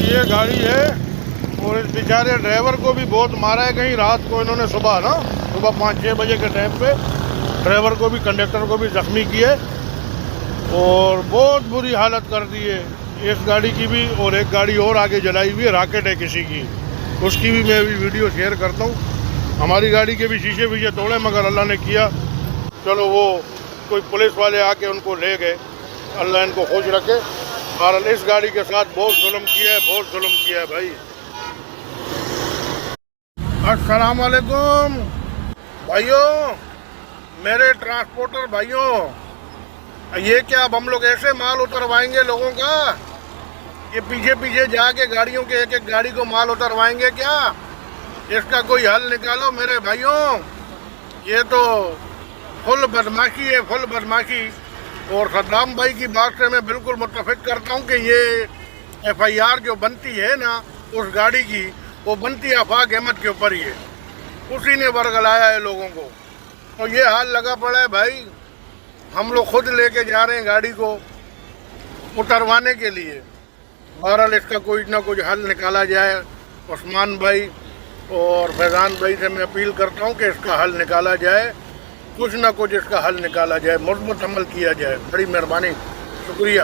یہ گاڑی ہے اور اس بیچارے ڈرائیور کو بھی بہت مارا ہے کہیں رات کو انہوں نے صبح 5-6 بجے کے ٹائم پہ ڈرائیور کو بھی کنڈکٹر کو بھی زخمی کیے اور بہت بری حالت کر دی ہے اس گاڑی کی بھی. اور ایک گاڑی اور آگے جلائی ہوئی ہے راکٹ ہے کسی کی, اس کی بھی میں ویڈیو شیئر کرتا ہوں. ہماری گاڑی کے بھی شیشے توڑے مگر اللہ نے کیا, چلو وہ کوئی پولیس والے آ کے ان کو لے گئے, اللہ ان کو خوش رکھے. بہرحال اس گاڑی کے ساتھ بہت ظلم کیا ہے بھائی. السلام علیکم بھائیوں, میرے ٹرانسپورٹر بھائیوں, یہ کیا اب ہم لوگ ایسے مال اتروائیں گے لوگوں کا؟ یہ پیچھے جا کے گاڑیوں کے ایک گاڑی کو مال اتروائیں گے کیا؟ اس کا کوئی حل نکالو میرے بھائیوں. یہ تو فل بدماشی. اور صدام بھائی کی بات سے میں بالکل متفق کرتا ہوں کہ یہ ایف آئی آر جو بنتی ہے نا اس گاڑی کی, وہ بنتی آفاق احمد کے اوپر ہی ہے. اسی نے ورگلایا ہے لوگوں کو. تو یہ حال لگا پڑا ہے بھائی, ہم لوگ خود لے کے جا رہے ہیں گاڑی کو اتروانے کے لیے. بہرحال اس کا کوئی نہ کچھ حل نکالا جائے. عثمان بھائی اور فیضان بھائی سے میں اپیل کرتا ہوں کہ اس کا حل نکالا جائے, کچھ نہ کچھ اس کا حل نکالا جائے, مثبت عمل کیا جائے. بڑی مہربانی, شکریہ.